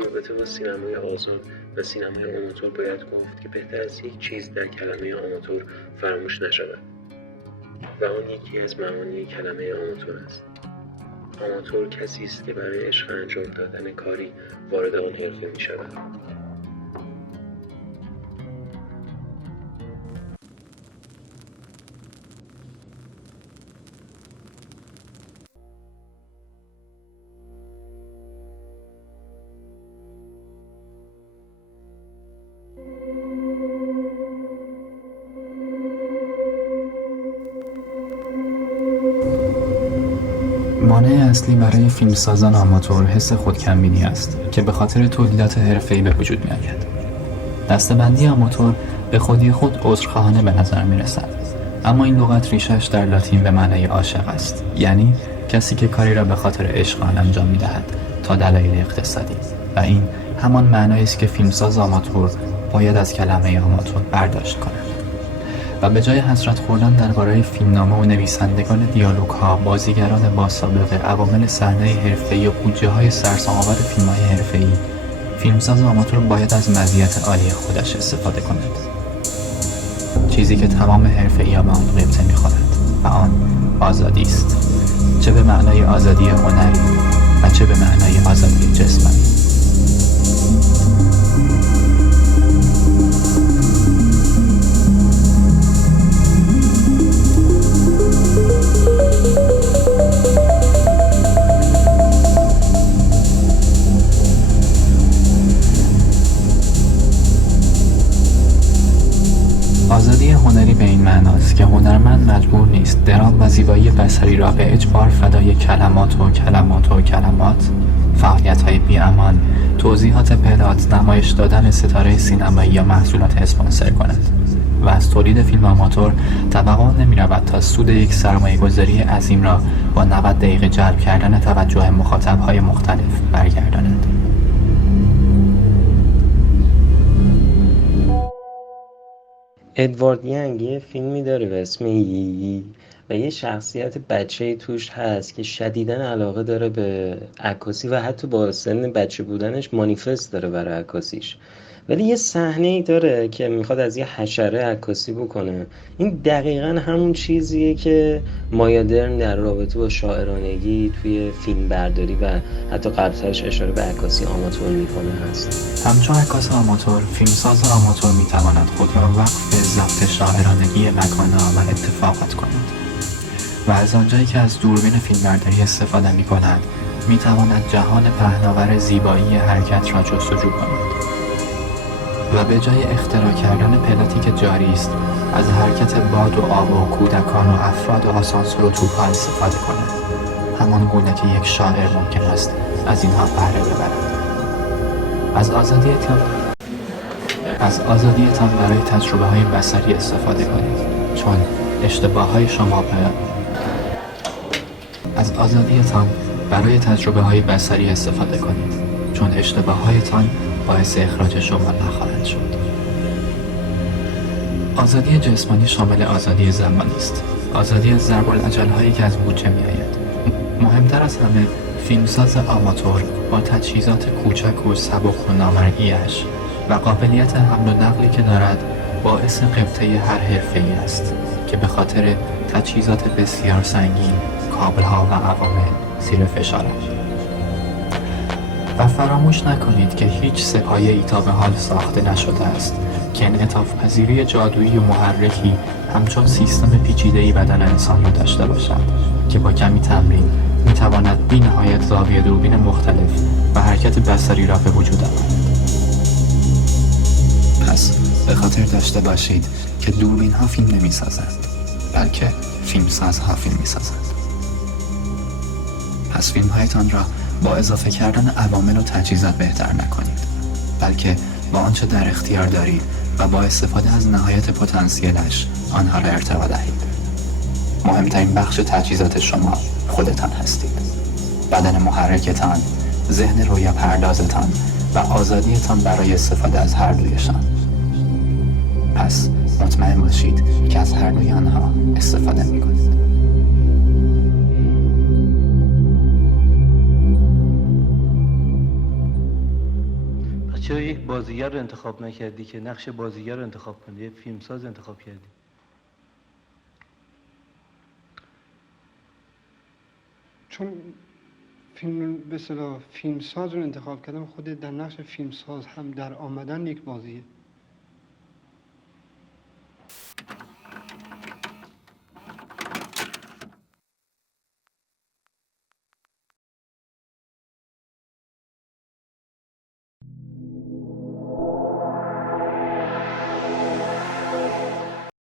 رابطه با سینمای آزاد و سینمای آماتور باید گفت که بهتر از یک چیز در کلمه آماتور فراموش نشود و آن یکی از معانی کلمه آماتور است. آماتور کسی است که برای عشق انجام دادن کاری وارد آن حرفه می شود. مانع اصلی برای فیلمسازان آماتور حس خودکمبینی است که به خاطر تولیدات حرفه‌ای به وجود می‌آید. دسته‌بندی آماتور به خودی خود عذرخواهانه به نظر می‌رسد، اما این لغت ریشه‌اش در لاتین به معنای عاشق است، یعنی کسی که کاری را به خاطر عشق آن انجام می‌دهد تا دلایل اقتصادی، و این همان معنایی است که فیلمساز آماتور باید از کلمه آماتور برداشت کند. و به جای حسرت خوردن درباره فیلمنامه و نویسندگان دیالوگ‌ها، بازیگران با سابقه، عوامل صحنه حرفه‌ای و بودجه‌های سرسام‌آور فیلم‌های حرفه‌ای، فیلمساز آماتور باید از مزیت عالی خودش استفاده کند. چیزی که تمام حرفه‌ای‌ها به آن غبطه می‌خورند و آن آزادی است. چه به معنای آزادی هنری و چه به معنای آزادی جسمانی. آزادی هنری به این معناست که هنرمند مجبور نیست درام و زیبایی بصری را به اجبار فدای کلمات، فعالیت‌های بی‌امان، توضیحات پلات، نمایش دادن ستاره سینمایی یا محصولات اسپانسر کند و از تولید فیلم آماتور توقع نمی‌رود تا سود یک سرمایه‌گذاری عظیم را با 90 دقیقه جلب کردن توجه مخاطب‌های مختلف برگرداند. ادوارد ینگ یه فیلمی داره به اسم یی و یه شخصیت بچه‌ای توش هست که شدیداً علاقه داره به عکاسی و حتی با سن بچه بودنش مانیفست داره برای عکاسیش، ولی یه صحنه‌ای داره که میخواد از یه حشره عکاسی بکنه. این دقیقاً همون چیزیه که مایادرن در رابطه با شاعرانگی توی فیلم برداری و حتی قبلترش اشاره به عکاسی آماتور میکنه هست. همچون عکاس آماتور، فیلمساز آماتور میتواند خود را وقف ضبط شاعرانگی مکان‌ها و اتفاقات کند و از آنجایی که از دوربین فیلمبرداری استفاده میکند میتواند جهان پهناور زیبایی حرکت را جستجو کند و به جای اختراع کردن پلاتی که جاری است از حرکت باد و آب و کودکان و افراد و آسانسور و توپ‌ها استفاده کند، همان گونه که یک شاعر ممکن است از اینها بهره ببرد. از آزادیتان برای تجربه‌های بصری استفاده کنید، چون اشتباه‌های شما از آزادیتان برای تجربه‌های بصری استفاده کنید، چون اشتباه‌هایتان باعث اخراج شما نخواهد شد. آزادی جسمانی شامل آزادی زمانی است، آزادی از ضرب العجل‌هایی که از بودجه می‌آید. مهمتر از همه، فیلمساز آماتور با تجهیزات کوچک و سبک و نامرئی‌اش و قابلیت حمل و نقلی که دارد باعث غبطه هر حرفه‌ای است که به خاطر تجهیزات بسیار سنگین، کابل‌ها و عوامل زیر فشارند. و فراموش نکنید که هیچ سپایه‌ای تا به حال ساخته نشده است که انعطاف پذیری جادویی و محرکی همچون سیستم پیچیده‌ای بدن انسان را داشته باشد که با کمی تمرین می‌تواند بی‌نهایت زاویه دوربین مختلف و حرکت بصری را به وجود آورد. پس به خاطر داشته باشید که دوربین‌ها فیلم نمی‌سازند، بلکه فیلمسازها فیلم می‌سازند. پس فیلم‌هایتان را با اضافه کردن عوامل و تجهیزات بهتر نکنید، بلکه با آنچه در اختیار دارید و با استفاده از نهایت پتانسیلش آنها را ارتقا دهید. مهمترین بخش تجهیزات شما خودتان هستید، بدن محرکتان، ذهن رویا پردازتان و آزادیتان برای استفاده از هر دویشان. پس مطمئن باشید که از هر دوی آنها استفاده می‌کنید. یک بازیگر رو انتخاب نکردی که نقش بازیگر رو انتخاب کنی، یک فیلمساز انتخاب کردی؟ چون به اصطلاح فیلمساز رو انتخاب کردم، خود در نقش فیلمساز هم در آمدن یک بازیه.